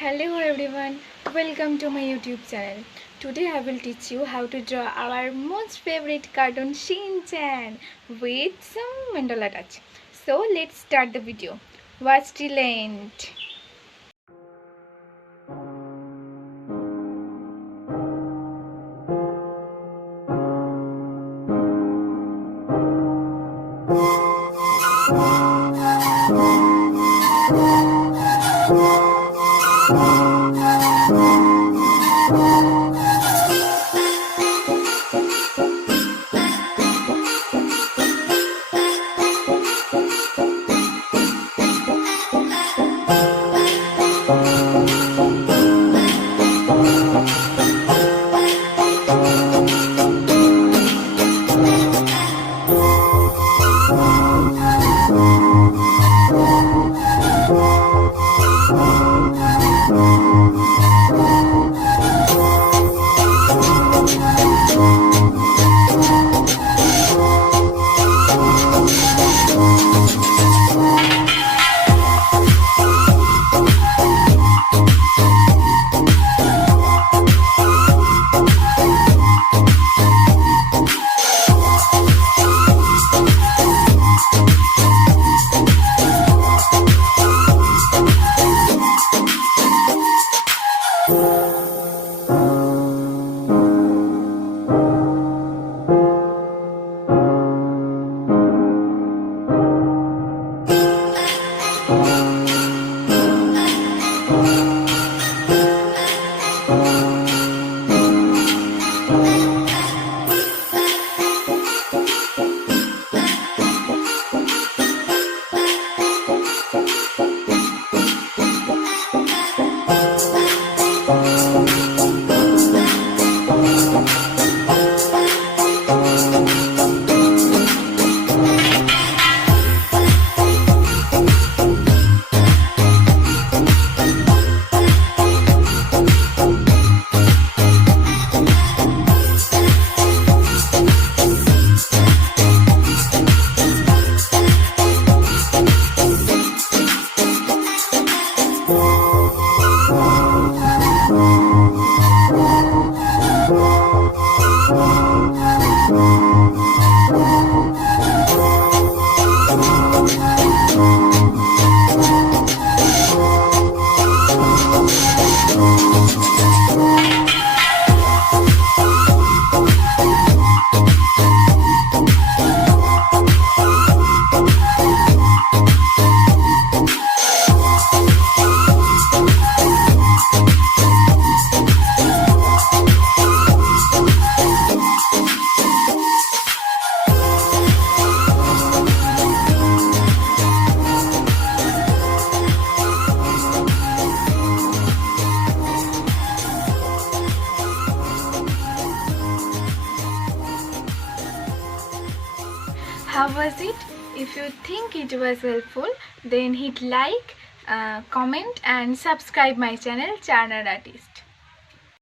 Hello everyone, welcome to my YouTube channel. Today I will teach you how to draw our most favorite cartoon Shinchan with some mandala touch. So let's start the video. Watch till end. How was it? If you think it was helpful, then hit like, comment and subscribe my channel Charner Artist.